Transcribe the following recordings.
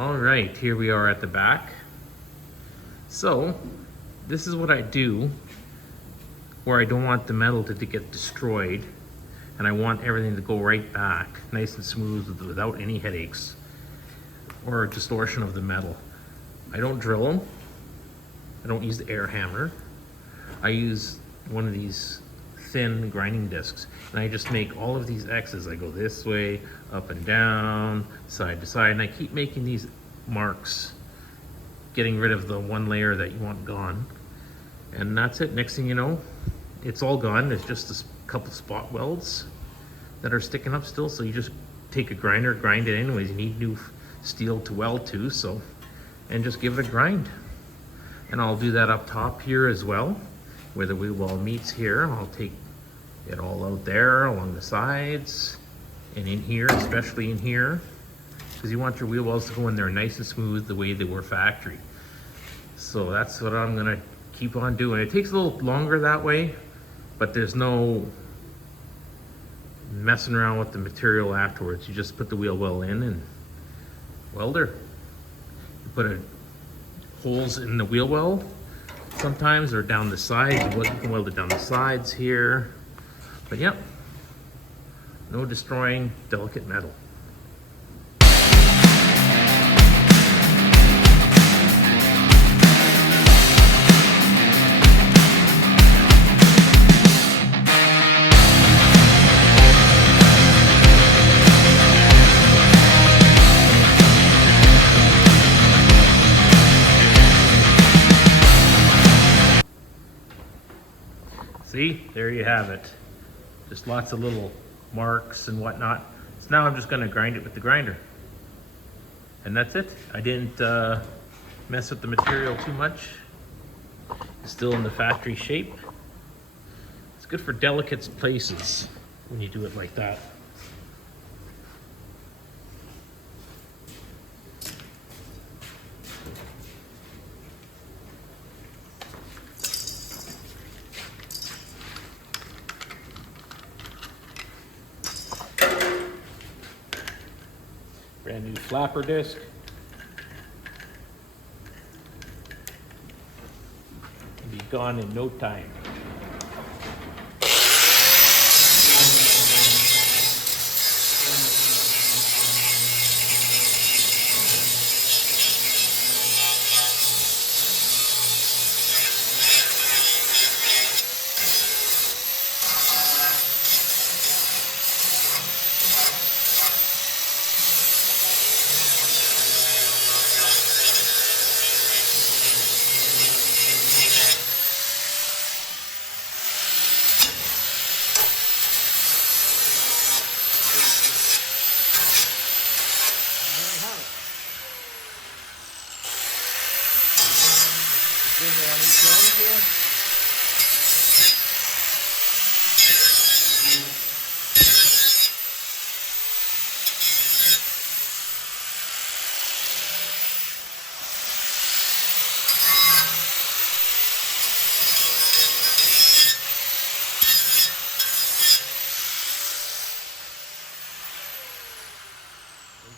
All right, here we are at the back. So this is what I do where I don't want the metal to get destroyed, and I want everything to go right back nice and smooth without any headaches or distortion of the metal. I don't drill them. I don't use the air hammer. I use one of these thin grinding discs, and I just make all of these X's. I go this way, up and down, side to side, and I keep making these marks, getting rid of the one layer that you want gone. And that's it. Next thing you know, it's all gone. There's just a couple spot welds that are sticking up still, so you just take a grinder, grind it anyways. You need new steel to weld to, so, and just give it a grind. And I'll do that up top here as well, where the wheel well meets here. I'll take it all out there along the sides and in here, especially in here, because you want your wheel wells to go in there nice and smooth the way they were factory. So that's what I'm gonna keep on doing. It takes a little longer that way, but there's no messing around with the material afterwards. You just put the wheel well in and weld her. You put holes in the wheel well sometimes, or down the sides. You can weld it down the sides here. But yep, no destroying delicate metal. See, there you have it. Just lots of little marks and whatnot. So now I'm just gonna grind it with the grinder. And that's it. I didn't mess with the material too much. It's still in the factory shape. It's good for delicate places when you do it like that. Brand new flapper disc. It'll be gone in no time.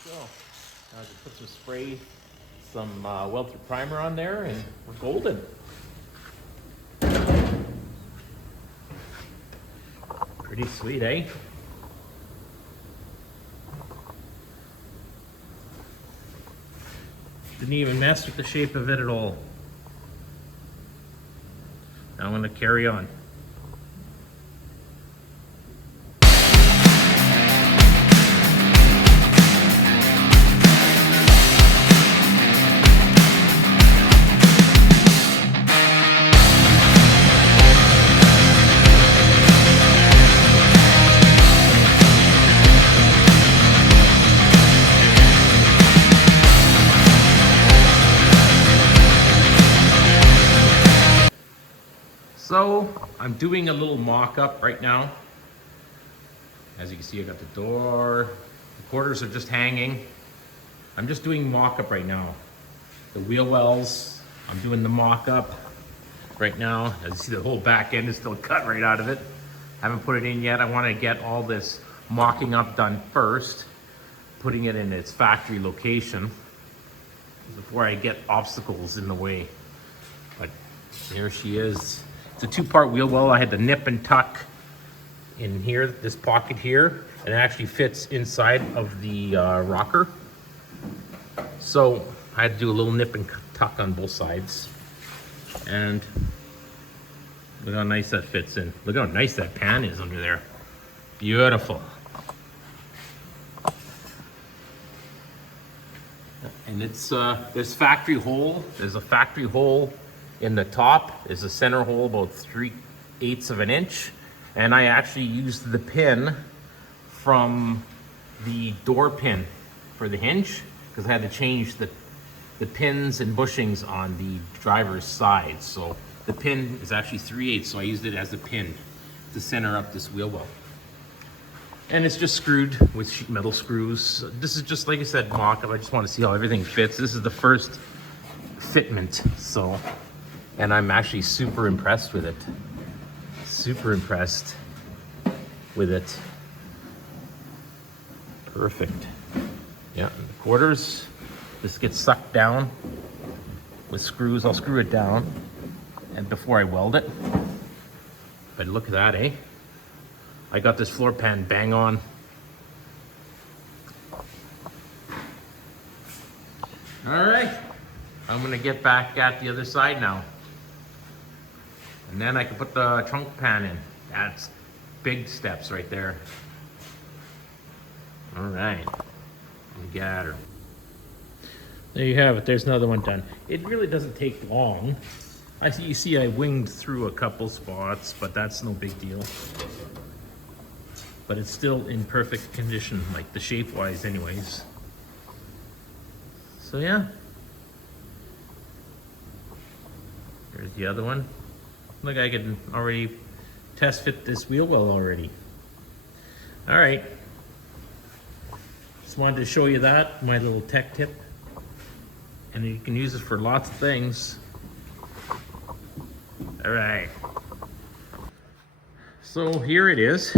Now I just put some spray, some weld-through primer on there, and we're golden. Pretty sweet, eh? Didn't even mess with the shape of it at all. Now I'm going to carry on. So I'm doing a little mock-up right now. As you can see, I got the door, the quarters are just hanging. I'm just doing mock-up right now. The wheel wells, I'm doing the mock-up right now. As you see, the whole back end is still cut right out of it. I haven't put it in yet. I want to get all this mocking up done first, putting it in its factory location. before I get obstacles in the way. But there she is. It's a two-part wheel well. I had the nip and tuck in here, this pocket here, and it actually fits inside of the rocker. So I had to do a little nip and tuck on both sides. And look how nice that fits in. Look how nice that pan is under there. Beautiful. And it's there's factory hole. There's a factory hole in the top. There's a center hole about 3/8 of an inch. And I actually used the pin from the door pin for the hinge, because I had to change the pins and bushings on the driver's side. So the pin is actually 3/8, so I used it as a pin to center up this wheel well. And it's just screwed with sheet metal screws. This is just, like I said, mock-up. I just want to see how everything fits. This is the first fitment, so, and I'm actually super impressed with it. Super impressed with it. Perfect. Yeah, the quarters. This gets sucked down with screws. I'll screw it down and before I weld it. But look at that, eh? I got this floor pan bang on. All right, I'm gonna get back at the other side now. And then I can put the trunk pan in. That's big steps right there. All right, we got her. There you have it, there's another one done. It really doesn't take long. You see I winged through a couple spots, but that's no big deal. But it's still in perfect condition, like the shape-wise anyways. So yeah. There's the other one. Look, I can already test fit this wheel well already. All right. Just wanted to show you that, my little tech tip. And you can use it for lots of things. All right. So here it is.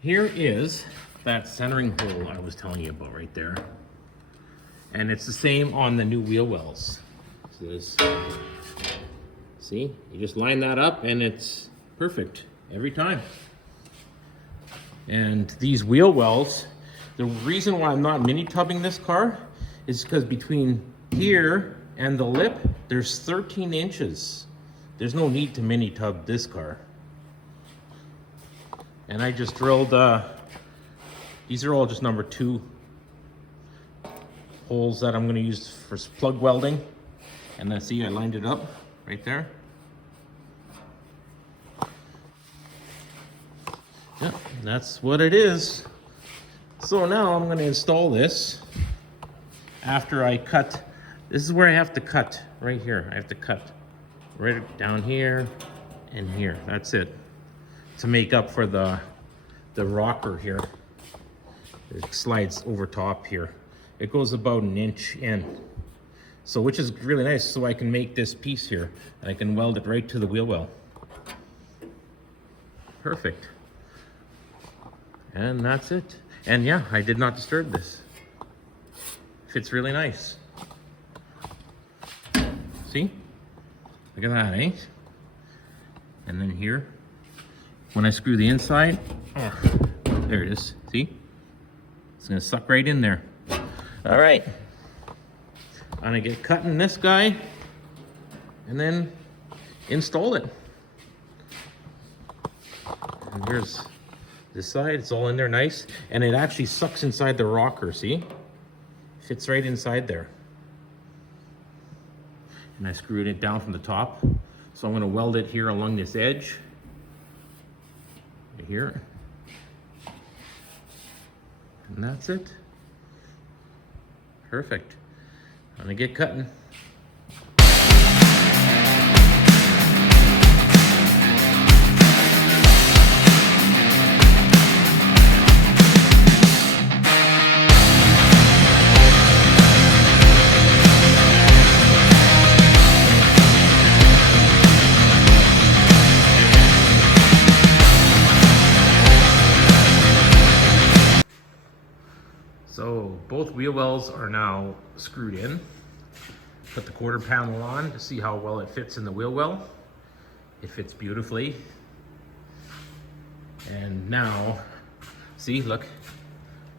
Here is that centering hole I was telling you about right there. And it's the same on the new wheel wells. So this, see, you just line that up and it's perfect every time. And these wheel wells, the reason why I'm not mini tubbing this car is because between here and the lip, there's 13 inches. There's no need to mini tub this car. And I just drilled, these are all just number 2 holes that I'm gonna use for plug welding. And then see, I lined it up right there. Yep, that's what it is. So now I'm gonna install this after I cut. This is where I have to cut, right here. I have to cut right down here and here, that's it. To make up for the rocker here. It slides over top here. It goes about 1 inch in. So, which is really nice, so I can make this piece here and I can weld it right to the wheel well. Perfect. And that's it. And yeah, I did not disturb this. Fits really nice. See? Look at that, eh? And then here, when I screw the inside, oh, there it is, see? It's gonna suck right in there. All right, I'm gonna get cutting this guy and then install it. And here's this side, it's all in there nice. And it actually sucks inside the rocker, see? Fits right inside there. And I screwed it down from the top. So I'm gonna weld it here along this edge. Right here. And that's it. Perfect. I'm gonna get cutting. So both wheel wells are now screwed in. Put the quarter panel on to see how well it fits in the wheel well. It fits beautifully. And now, see, look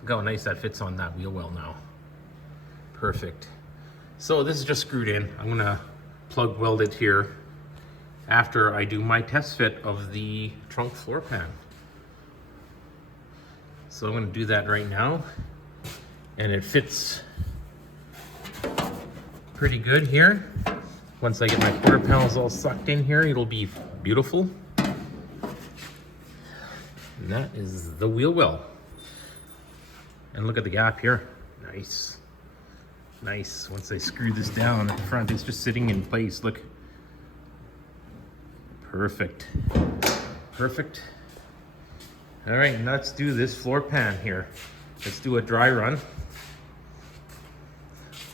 how nice that fits on that wheel well now. Perfect. So this is just screwed in. I'm gonna plug weld it here after I do my test fit of the trunk floor pan. So I'm gonna do that right now. And it fits pretty good here. Once I get my quarter panels all sucked in here, it'll be beautiful. And that is the wheel well. And look at the gap here. Nice. Nice. Once I screw this down at the front, it's just sitting in place. Look. Perfect. Perfect. All right, let's do this floor pan here. Let's do a dry run.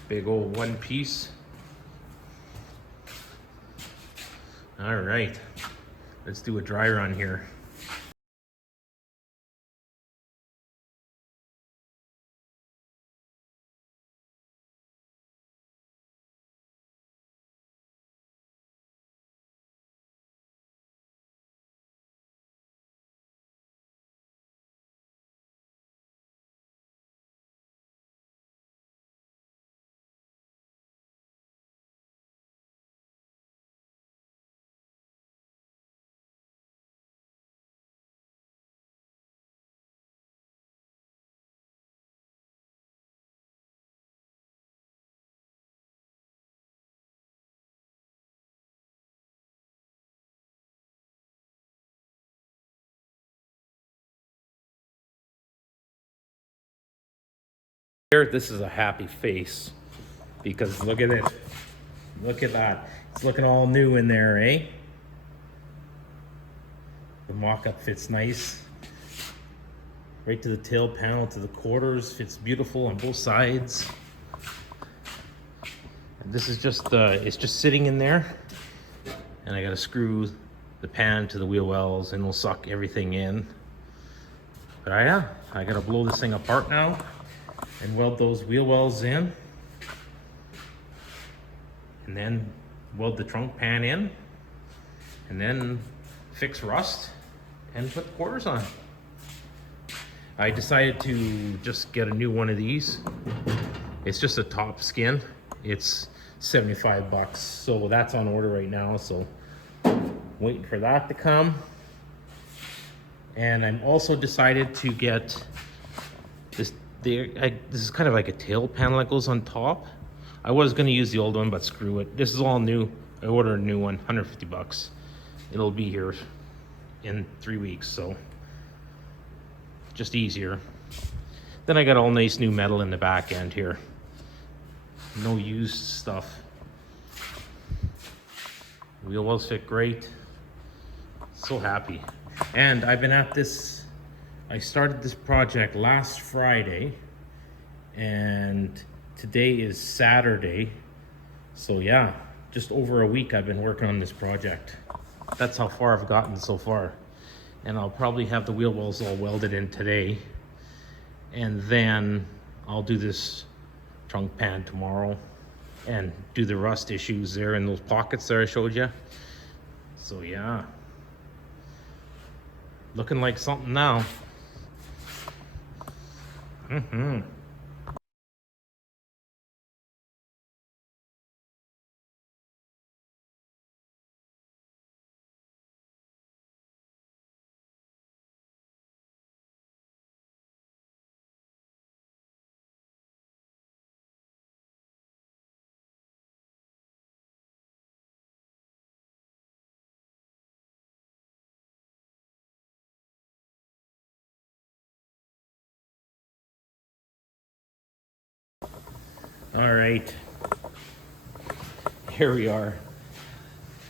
Big old one piece. All right, let's do a dry run here. Here, this is a happy face because look at it. Look at that. It's looking all new in there, eh? The mock-up fits nice. Right to the tail panel, to the quarters, fits beautiful on both sides. And this is just, it's just sitting in there. And I gotta screw the pan to the wheel wells and it'll suck everything in. But I gotta blow this thing apart now and weld those wheel wells in. And then weld the trunk pan in. And then fix rust and put the quarters on. I decided to just get a new one of these. It's just a top skin. It's 75 bucks. So that's on order right now. So waiting for that to come. And I'm also decided to get this. This is kind of like a tail panel that goes on top. I was going to use the old one, but screw it. This is all new. I ordered a new one, 150 bucks. It'll be here in 3 weeks, so just easier. Then I got all nice new metal in the back end here. No used stuff. Wheel wells fit great. So happy. And I've been at this, I started this project last Friday and today is Saturday. So yeah, just over a week I've been working on this project. That's how far I've gotten so far. And I'll probably have the wheel wells all welded in today. And then I'll do this trunk pan tomorrow and do the rust issues there in those pockets there I showed you. So yeah, looking like something now. All right, here we are.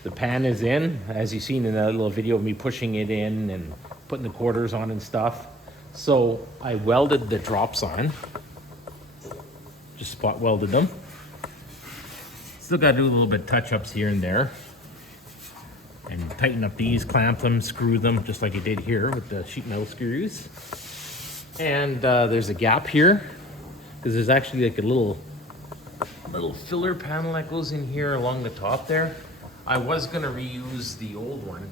The pan is in, as you've seen in that little video of me pushing it in and putting the quarters on and stuff. So I welded the drops on, just spot welded them. Still got to do a little bit of touch-ups here and there. And tighten up these, clamp them, screw them, just like I did here with the sheet metal screws. And there's a gap here because there's actually like a little filler panel that goes in here along the top there. I was gonna reuse the old one,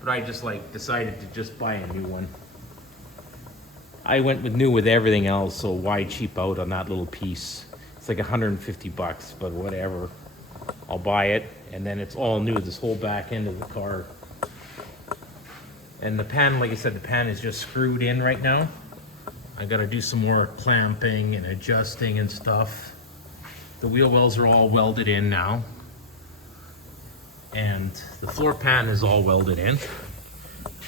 but I just like decided to just buy a new one. I went with new with everything else, so why cheap out on that little piece? It's like 150 bucks, but whatever. I'll buy it, and then it's all new, this whole back end of the car. And the pan, like I said, the pan is just screwed in right now. I gotta do some more clamping and adjusting and stuff. The wheel wells are all welded in now. And the floor pan is all welded in.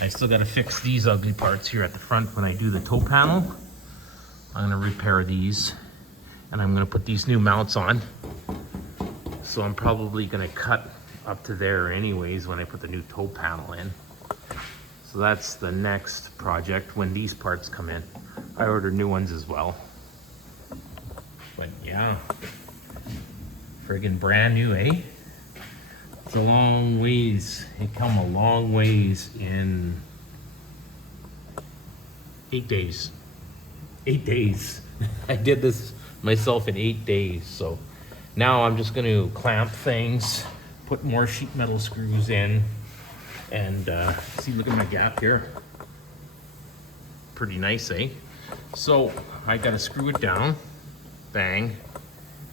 I still gotta fix these ugly parts here at the front when I do the toe panel. I'm gonna repair these, and I'm gonna put these new mounts on. So I'm probably gonna cut up to there anyways when I put the new toe panel in. So that's the next project when these parts come in. I ordered new ones as well. But yeah, friggin' brand new, eh? It's a long ways. It come a long ways in 8 days. 8 days. I did this myself in 8 days. So now I'm just gonna clamp things, put more sheet metal screws in, and see, look at my gap here. Pretty nice, eh? So I gotta screw it down, bang,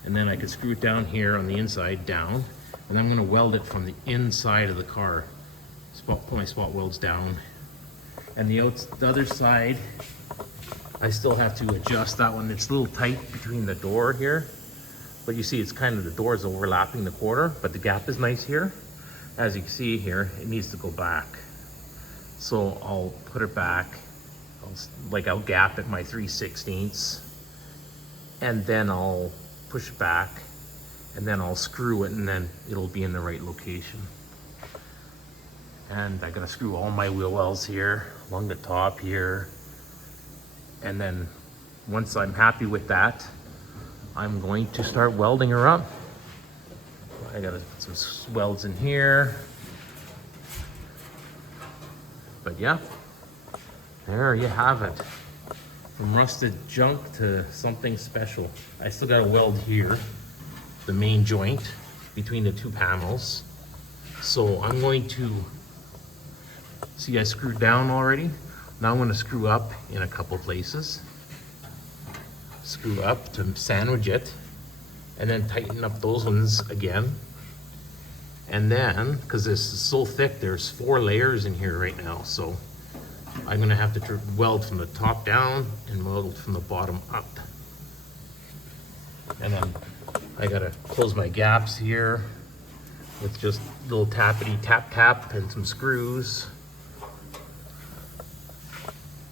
and then I can screw it down here on the inside, down, and I'm gonna weld it from the inside of the car. Put my spot welds down. And the other side, I still have to adjust that one. It's a little tight between the door here, but you see it's kind of, the door is overlapping the quarter, but the gap is nice here. As you can see here, it needs to go back. So I'll put it back, I'll gap it my 3/16, and then I'll push it back, and then I'll screw it, and then it'll be in the right location. And I gotta screw all my wheel wells here, along the top here. And then once I'm happy with that, I'm going to start welding her up. I gotta put some welds in here. But yeah, there you have it. From rusted junk to something special. I still gotta weld here, the main joint between the two panels. So I'm going to, see, I screwed down already. Now I'm gonna screw up in a couple places. Screw up to sandwich it, and then tighten up those ones again. And then, because this is so thick, there's 4 layers in here right now, so I'm gonna have to weld from the top down and weld from the bottom up. And then I gotta close my gaps here with just little tappity tap and some screws.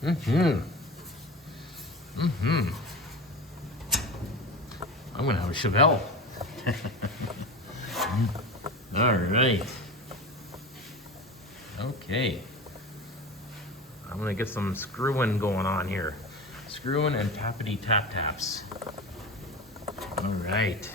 I'm gonna have a Chevelle. All right. Okay. I'm gonna get some screwing going on here. Screwing and tappity taps. All right.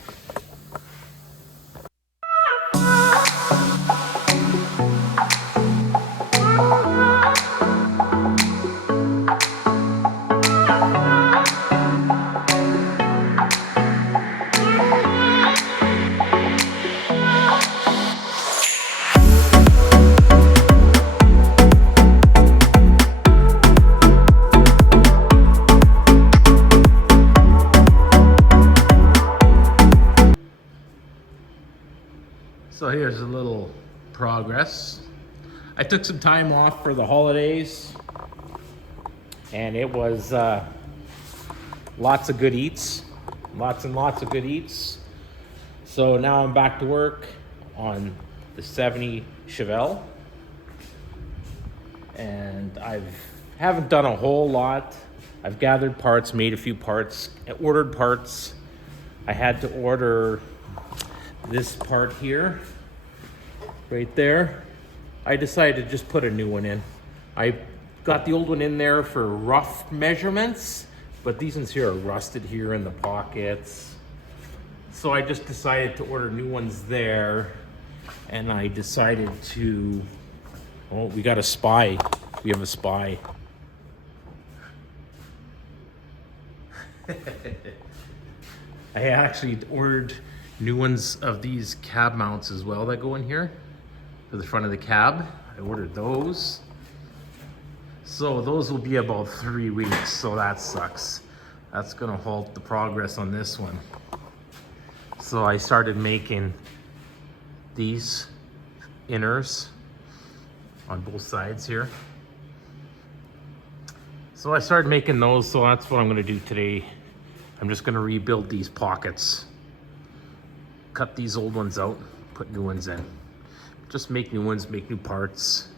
So here's a little progress. I took some time off for the holidays, and it was lots of good eats, lots and lots of good eats. So now I'm back to work on the 70 Chevelle, and haven't done a whole lot. I've gathered parts, made a few parts, ordered parts. I had to order this part here, right there. I decided to just put a new one in. I got the old one in there for rough measurements, but these ones here are rusted here in the pockets. So I just decided to order new ones there, and I decided to, oh, we got a spy. We have a spy. I actually ordered new ones of these cab mounts as well that go in here for the front of the cab. I ordered those. So those will be about 3 weeks, so that sucks. That's gonna halt the progress on this one. So I started making these inners on both sides here. So I started making those, so that's what I'm gonna do today. I'm just gonna rebuild these pockets. Cut these old ones out, put new ones in. Just make new ones, make new parts.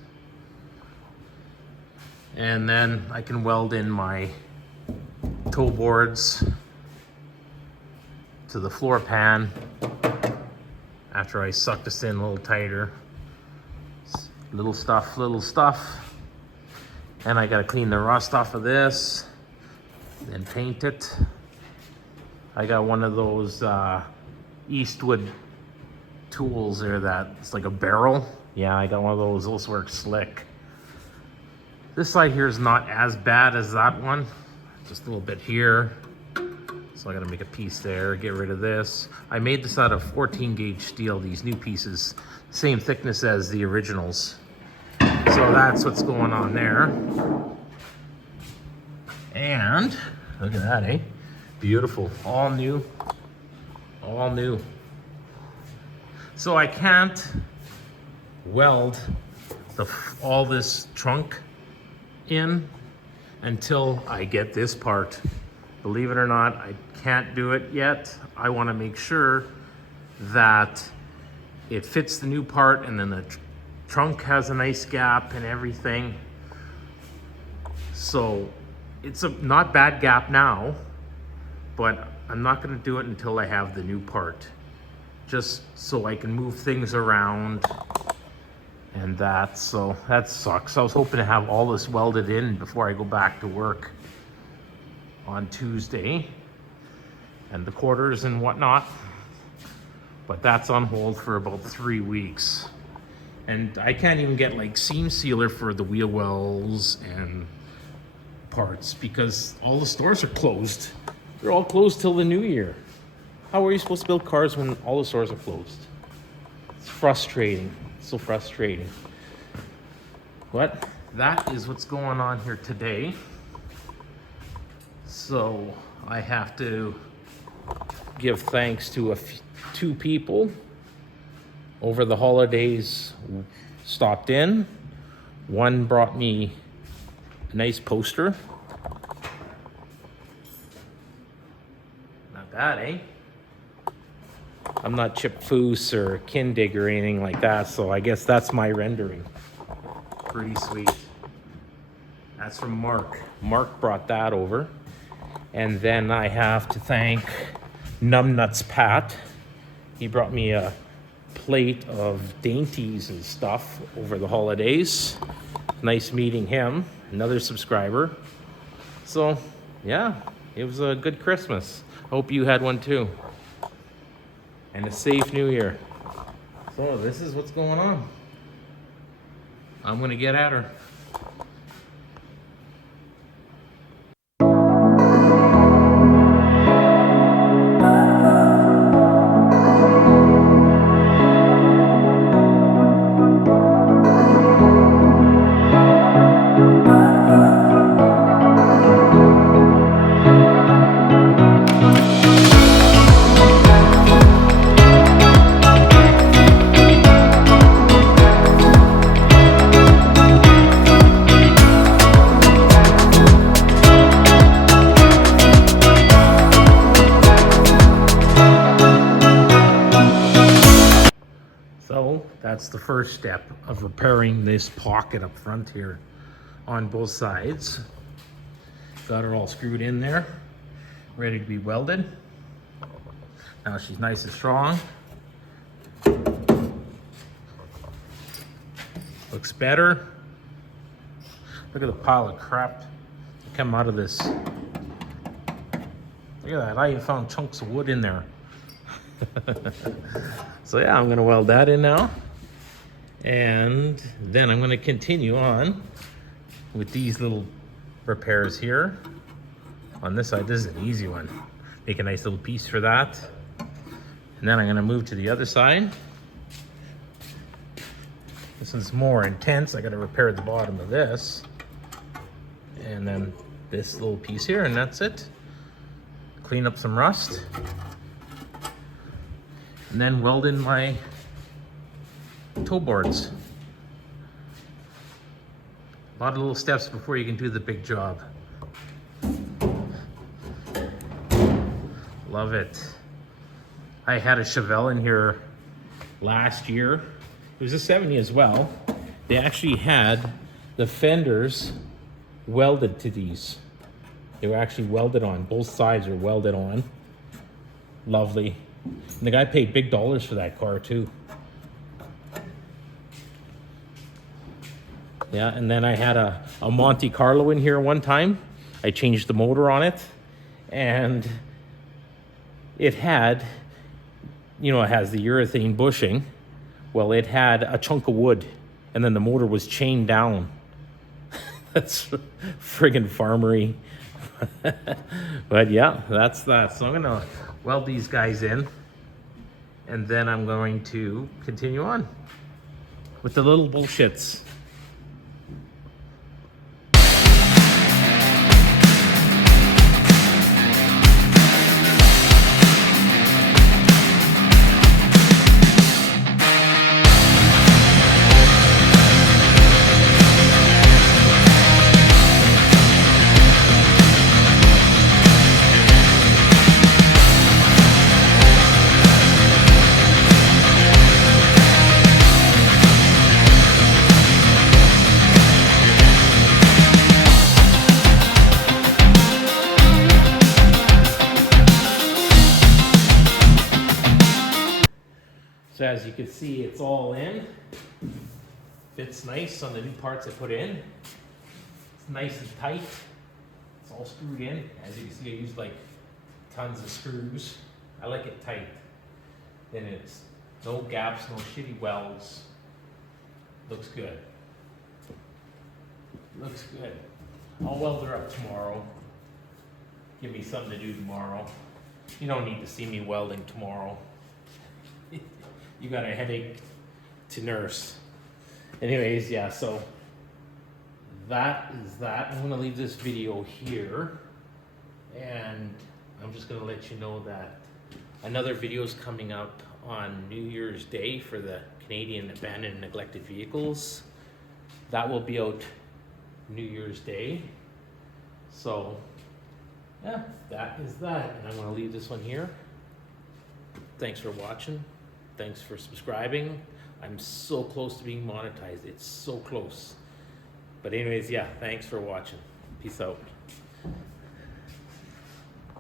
And then I can weld in my toe boards to the floor pan after I suck this in a little tighter. Little stuff. And I gotta clean the rust off of this, then paint it. I got one of those Eastwood tools there that it's like a barrel. Yeah, I got one of those. Those work slick. This side here is not as bad as that one. Just a little bit here. So I gotta make a piece there, get rid of this. I made this out of 14 gauge steel, these new pieces, same thickness as the originals. So that's what's going on there. And look at that, eh? Beautiful, all new, all new. So I can't weld all this trunk in until I get this part. Believe it or not, I can't do it yet. I want to make sure that it fits the new part, and then the trunk has a nice gap and everything. So it's a not bad gap now, but I'm not going to do it until I have the new part, just so I can move things around and that. So that sucks. I was hoping to have all this welded in before I go back to work on Tuesday, and the quarters and whatnot, but that's on hold for about 3 weeks. And I can't even get like seam sealer for the wheel wells and parts because all the stores are closed. They're all closed till the new year. How are you supposed to build cars when all the stores are closed? It's frustrating. It's so frustrating. But that is what's going on here today. So I have to give thanks to two people over the holidays stopped in. One brought me a nice poster. Not bad, eh? I'm not Chip Foose or Kindig or anything like that, so I guess that's my rendering. Pretty sweet. That's from Mark. Mark brought that over. And then I have to thank Numbnuts Pat. He brought me a plate of dainties and stuff over the holidays. Nice meeting him, another subscriber. So yeah, it was a good Christmas. Hope you had one too. And a safe new year. So this is what's going on. I'm gonna get at her. So that's the first step of repairing this pocket up front here on both sides. Got her all screwed in there, ready to be welded. Now she's nice and strong. Looks better. Look at the pile of crap that come out of this. Look at that, I even found chunks of wood in there. So yeah, I'm gonna weld that in now. And then I'm gonna continue on with these little repairs here. on this side. This is an easy one. Make a nice little piece for that. And then I'm gonna move to the other side. This one's more intense. I gotta repair the bottom of this. And then this little piece here, and that's it. Clean up some rust. And then weld in my toe boards. A lot of little steps before you can do the big job. Love it. I had a Chevelle in here last year. It was a 70 as well. They actually had the fenders welded to these. They were actually welded on. Both sides were welded on. Lovely. And the guy paid big dollars for that car too. Yeah, and then I had a Monte Carlo in here one time. I changed the motor on it, and it had, you know, it has the urethane bushing. Well, it had a chunk of wood, and then the motor was chained down. That's friggin' farmery. But yeah, that's that. So I'm gonna weld these guys in, and then I'm going to continue on with the little bullshits. So as you can see, it's all in. Fits nice on the new parts I put in. It's nice and tight. It's all screwed in. As you can see, I used like tons of screws. I like it tight. Then it's no gaps, no shitty welds. Looks good. Looks good. I'll weld her up tomorrow. Give me something to do tomorrow. You don't need to see me welding tomorrow. You got a headache to nurse. Anyways, yeah, so that is that. I'm gonna leave this video here, and I'm just gonna let you know that another video is coming up on New Year's Day for the Canadian Abandoned and Neglected Vehicles. That will be out New Year's Day. So yeah, that is that. And I'm gonna leave this one here. Thanks for watching. Thanks for subscribing. I'm so close to being monetized. It's so close. But anyways, yeah, thanks for watching. Peace out.